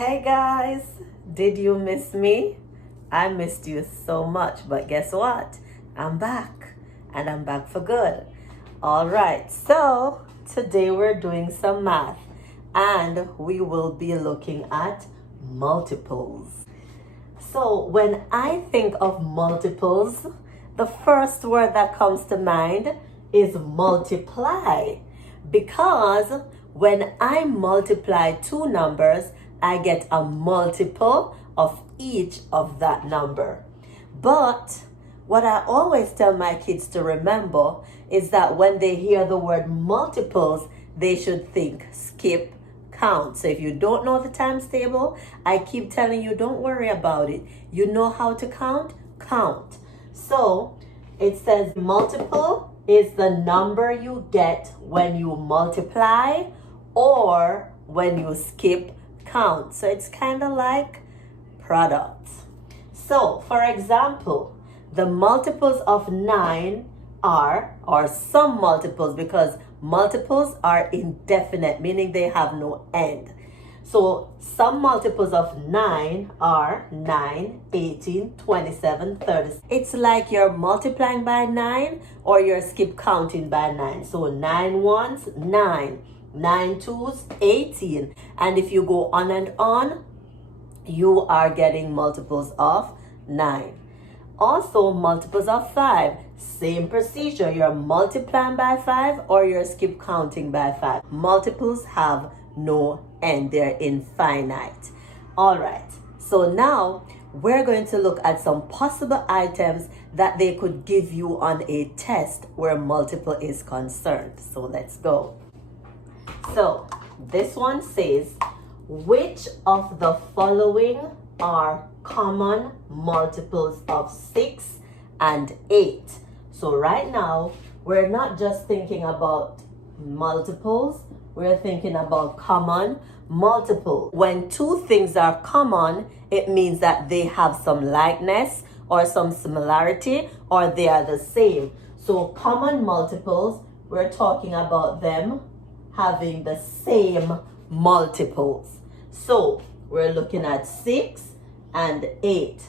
Hey guys, did you miss me? I missed you so much, but guess what? I'm back and I'm back for good. All right, so today we're doing some math and we will be looking at multiples. So when I think of multiples, the first word that comes to mind is multiply, because when I multiply two numbers, I get a multiple of each of that number. But what I always tell my kids to remember is that when they hear the word multiples, they should think skip count. So if you don't know the times table, I keep telling you, don't worry about it. You know how to count? Count. So it says multiple is the number you get when you multiply or when you skip count. So it's kind of like products. So for example, the multiples of 9 are, or some multiples, because multiples are indefinite, meaning they have no end. So some multiples of 9 are 9, 18, 27, 30. It's like you're multiplying by 9 or you're skip counting by 9. So 9 ones, 9. 9 twos, 18. And if you go on and on, you are getting multiples of 9. Also, multiples of 5. Same procedure. You're multiplying by 5 or you're skip counting by 5. Multiples have no end. They're infinite. All right. So now we're going to look at some possible items that they could give you on a test where multiple is concerned. So let's go. So this one says, which of the following are common multiples of 6 and 8? So right now, we're not just thinking about multiples, we're thinking about common multiples. When two things are common, it means that they have some likeness or some similarity, or they are the same. So common multiples, we're talking about them having the same multiples. So we're looking at 6 and 8.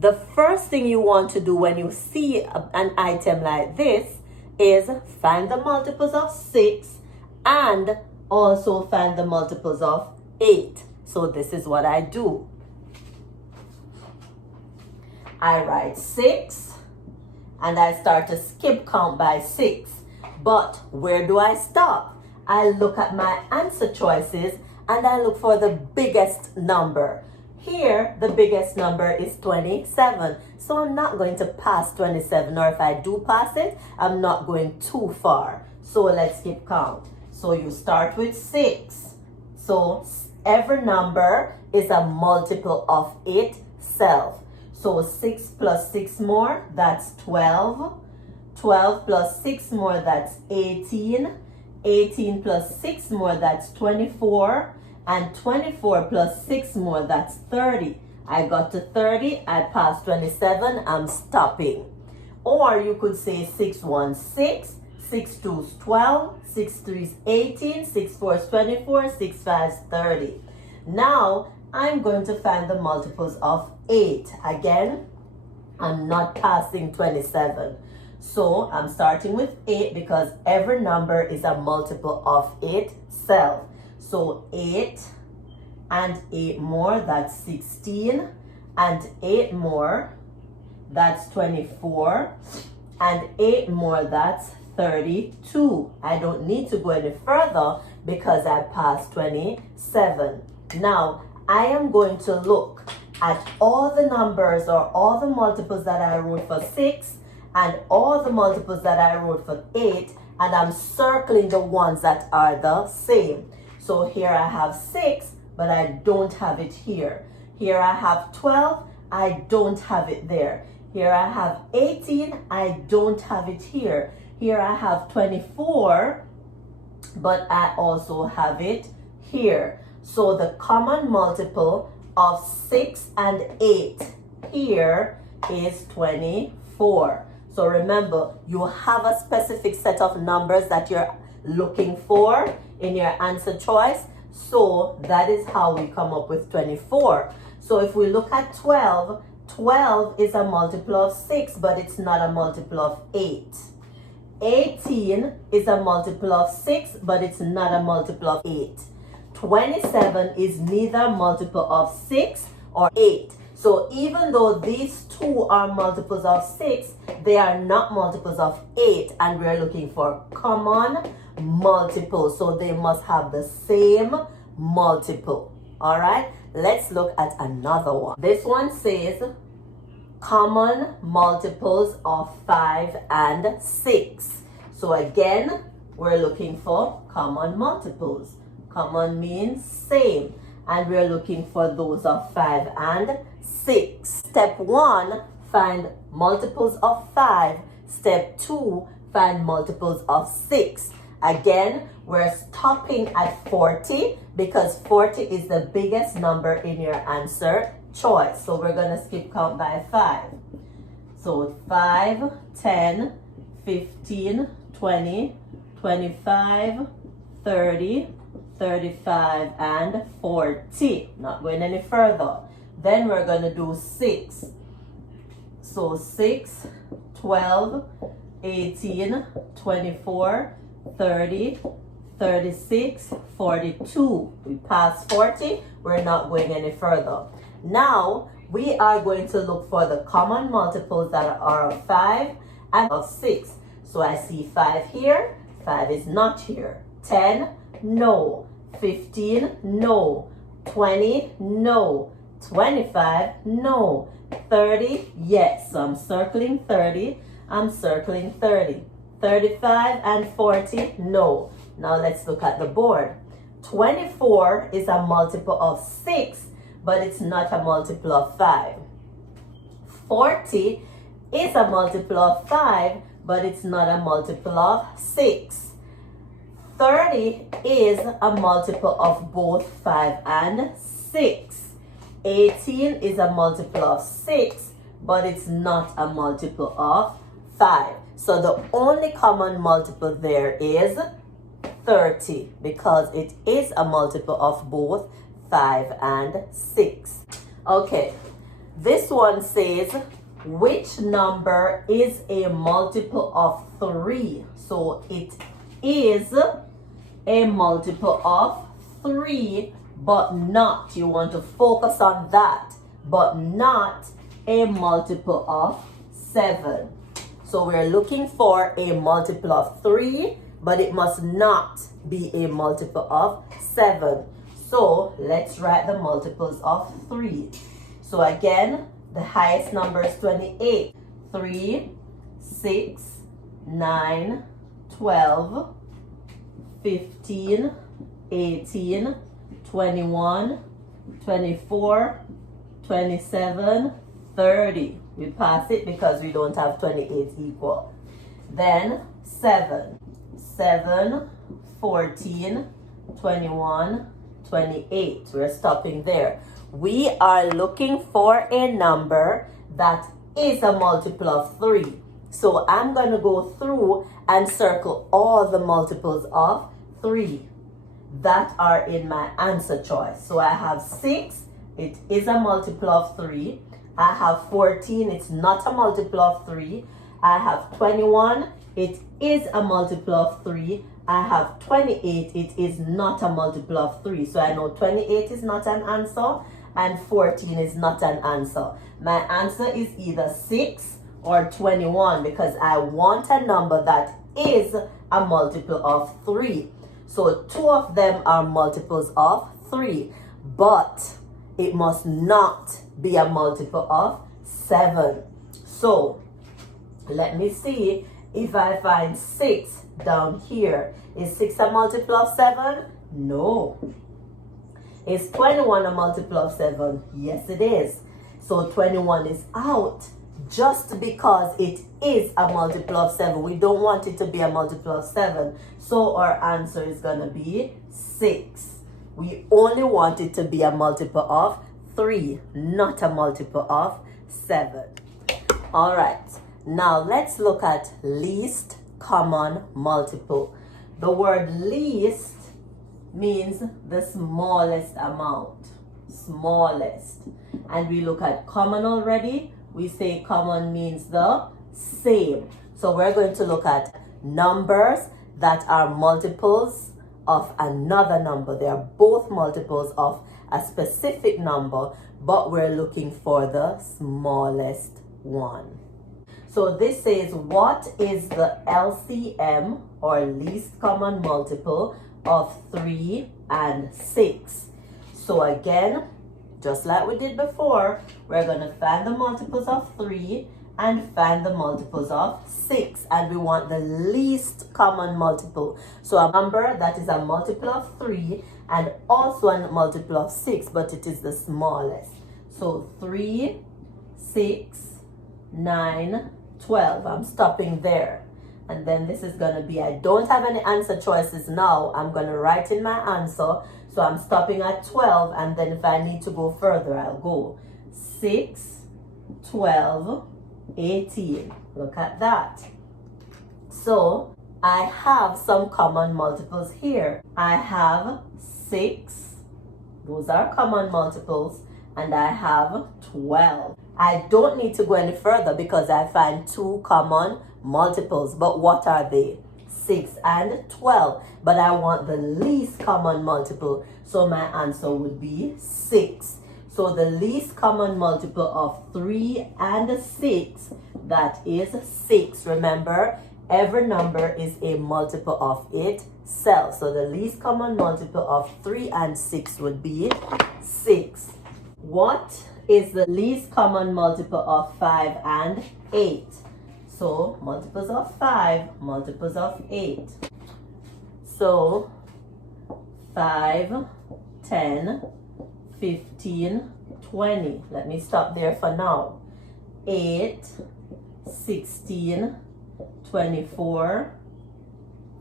The first thing you want to do when you see an item like this is find the multiples of 6 and also find the multiples of 8. So this is what I do. I write 6 and I start to skip count by 6. But where do I stop? I look at my answer choices and I look for the biggest number. Here, the biggest number is 27. So I'm not going to pass 27, or if I do pass it, I'm not going too far. So let's keep count. So you start with 6. So every number is a multiple of itself. So 6 plus 6 more, that's 12. 12 plus 6 more, that's 18. 18 plus 6 more, that's 24. And 24 plus 6 more, that's 30. I got to 30, I passed 27, I'm stopping. Or you could say 6 1 6, 6 2 12, 6 3 18, 6 4 24, 6 5 30. Now I'm going to find the multiples of 8. Again, I'm not passing 27. So I'm starting with 8 because every number is a multiple of itself. So 8 and 8 more, that's 16. And 8 more, that's 24. And 8 more, that's 32. I don't need to go any further because I passed 27. Now, I am going to look at all the numbers or all the multiples that I wrote for 6 and all the multiples that I wrote for 8, and I'm circling the ones that are the same. So here I have 6, but I don't have it here. Here I have 12, I don't have it there. Here I have 18, I don't have it here. Here I have 24, but I also have it here. So the common multiple of 6 and 8 here is 24. So remember, you have a specific set of numbers that you're looking for in your answer choice. So that is how we come up with 24. So if we look at 12, 12 is a multiple of 6, but it's not a multiple of 8. 18 is a multiple of 6, but it's not a multiple of 8. 27 is neither a multiple of 6 or 8. So even though these two are multiples of 6, they are not multiples of 8, and we're looking for common multiples. So they must have the same multiple. All right, let's look at another one. This one says common multiples of 5 and 6. So again, we're looking for common multiples. Common means same, and we're looking for those of 5 and 6. Step 1, find multiples of 5. Step 2, find multiples of 6. Again, we're stopping at 40 because 40 is the biggest number in your answer choice. So we're going to skip count by 5. So 5, 10, 15, 20, 25, 30, 35, and 40. Not going any further. Then we're going to do 6. So 6, 12, 18, 24, 30, 36, 42. We passed 40. We're not going any further. Now we are going to look for the common multiples that are of 5 and of 6. So I see 5 here. 5 is not here. 10, no. 15, no. 20, no. 25, no. 30, yes. So I'm circling 30. I'm circling 30. 35 and 40, no. Now let's look at the board. 24 is a multiple of 6, but it's not a multiple of 5. 40 is a multiple of 5, but it's not a multiple of 6. 30 is a multiple of both 5 and 6. 18 is a multiple of 6, but it's not a multiple of 5. So the only common multiple there is 30 because it is a multiple of both 5 and 6. Okay, this one says, which number is a multiple of 3? So it is a multiple of 3, but not, you want to focus on that, but not a multiple of 7. So we're looking for a multiple of 3, but it must not be a multiple of 7. So let's write the multiples of 3. So again, the highest number is 28. 3, 6, 9, 12, 15, 18, 21, 24, 27, 30. We pass it because we don't have 28 equal. Then 7, 7, 14, 21, 28. We're stopping there. We are looking for a number that is a multiple of 3. So I'm going to go through and circle all the multiples of 3 that are in my answer choice. So I have 6, it is a multiple of 3. I have 14, it's not a multiple of 3. I have 21, it is a multiple of 3. I have 28, it is not a multiple of 3. So I know 28 is not an answer and 14 is not an answer. My answer is either 6 or 21 because I want a number that is a multiple of 3. So 2 of them are multiples of 3, but it must not be a multiple of 7. So let me see if I find 6 down here. Is 6 a multiple of 7? No. Is 21 a multiple of 7? Yes, it is. So 21 is out just because it is a multiple of 7. We don't want it to be a multiple of 7. So our answer is going to be 6. We only want it to be a multiple of 3, not a multiple of 7. All right. Now let's look at least common multiple. The word least means the smallest amount. Smallest. And we look at common already. We say common means the same. So we're going to look at numbers that are multiples of another number. They are both multiples of a specific number, but we're looking for the smallest one. So this says, what is the LCM or least common multiple of 3 and 6? So again, just like we did before, we're going to find the multiples of 3 and find the multiples of 6. And we want the least common multiple. So a number that is a multiple of 3 and also a multiple of 6, but it is the smallest. So 3, 6, 9, 12. I'm stopping there. And then this is going to be, I don't have any answer choices now. I'm going to write in my answer. So I'm stopping at 12. And then if I need to go further, I'll go 6, 12, 18. Look at that. So I have some common multiples here. I have 6. Those are common multiples. And I have 12. I don't need to go any further because I find 2 common multiples. But what are they? 6 and 12. But I want the least common multiple. So my answer would be 6. So the least common multiple of 3 and 6, that is 6. Remember, every number is a multiple of itself. So the least common multiple of 3 and 6 would be 6. What is the least common multiple of 5 and 8? So multiples of 5, multiples of 8. So 5, 10, 15, 20. Let me stop there for now. 8, 16, 24,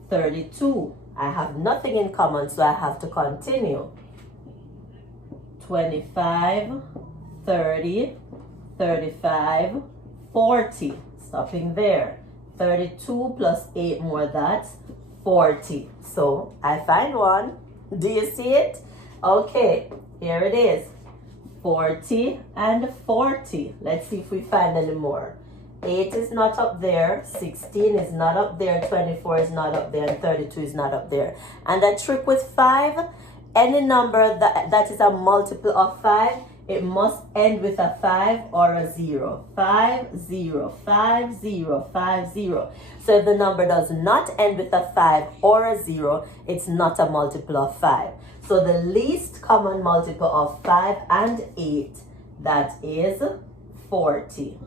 32. I have nothing in common, so I have to continue. 25, 30, 35, 40. Stopping there. 32 plus 8 more, that's 40. So I find one. Do you see it? Okay, here it is. 40 and 40. Let's see if we find any more. 8 is not up there, 16 is not up there, 24 is not up there, and 32 is not up there. And a trick with 5, any number that is a multiple of 5, it must end with a 5 or a 0. 5, 0, 5, 0, 5, 0. So if the number does not end with a 5 or a 0, it's not a multiple of 5. So the least common multiple of 5 and 8, that is 40.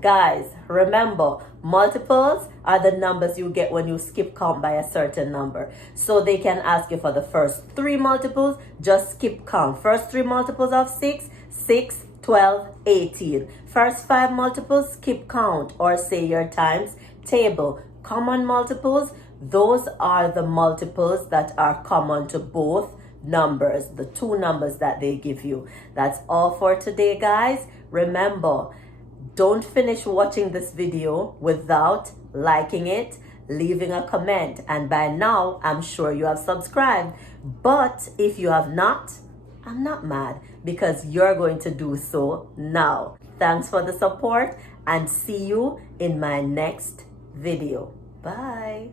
Guys, remember, multiples are the numbers you get when you skip count by a certain number. So they can ask you for the first 3 multiples, just skip count. First 3 multiples of 6, 6, 12, 18. First 5 multiples, skip count or say your times table. Common multiples, those are the multiples that are common to both numbers, the 2 numbers that they give you. That's all for today, guys. Remember, don't finish watching this video without liking it, leaving a comment, and by now I'm sure you have subscribed. But if you have not, I'm not mad because you're going to do so now. Thanks for the support and see you in my next video. Bye.